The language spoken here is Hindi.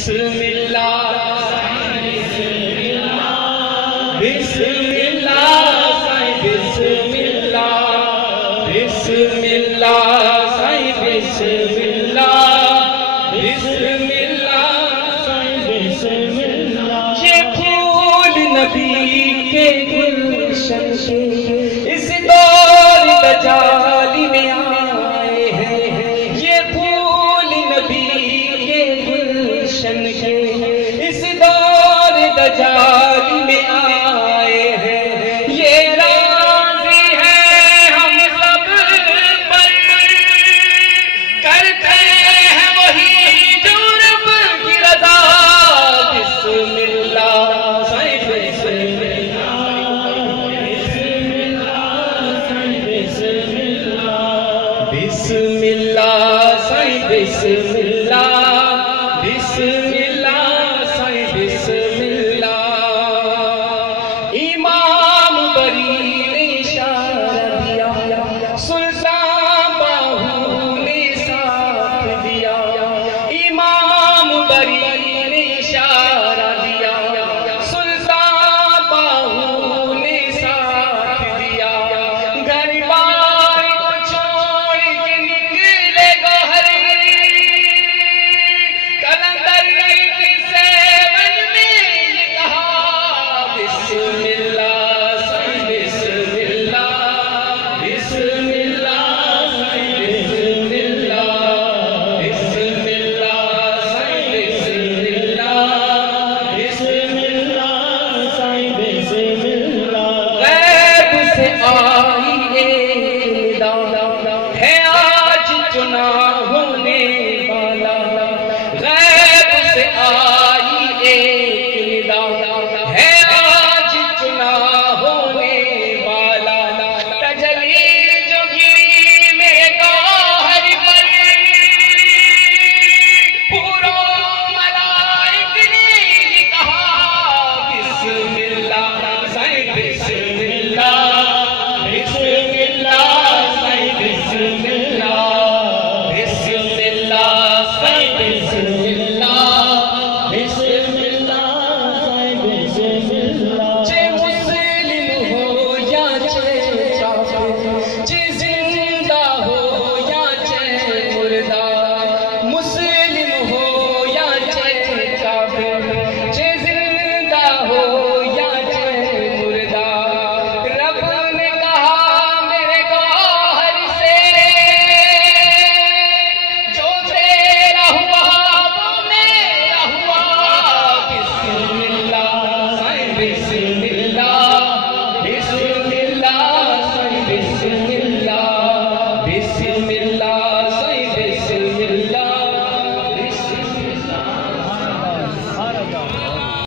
बिस्मिल्लाह बिस्मिल्लाह बिस्मिल्लाह बिस्मिल्लाह बिस्मिल्लाह बिस्मिल्लाह। ये फूल नबी के गुलशन इस दौर दजाली में आए हैं। ये फूल नबी के गुलशन के इस दौर दजाली में आए हैं। ये राज़ी है हम सब पर, करते हैं वही जो रब की रज़ा। बिस्मिल्लाह बिस्मिल्लाह बिस्मिल्लाह बिस्मिल्लाह बिस्मिल्लाह। इमाम बरी ने इशारा दिया, सुल्तान बाहू ने साथ दिया। इमाम बरी ने इशारा दिया, सुल्तान बाहू ने साथ दिया। घर बार को छोड़ के निकले गोहर, कलंदर के सेवन में ये कहा बिस्मिल्लाह बिस्मिल्लाह बिस्मिल्लाह बिस्मिल्लाह बिस्मिल्लाह बिस्मिल्लाह बिस्मिल्लाह। गैब से आई एक निदा है आज चुना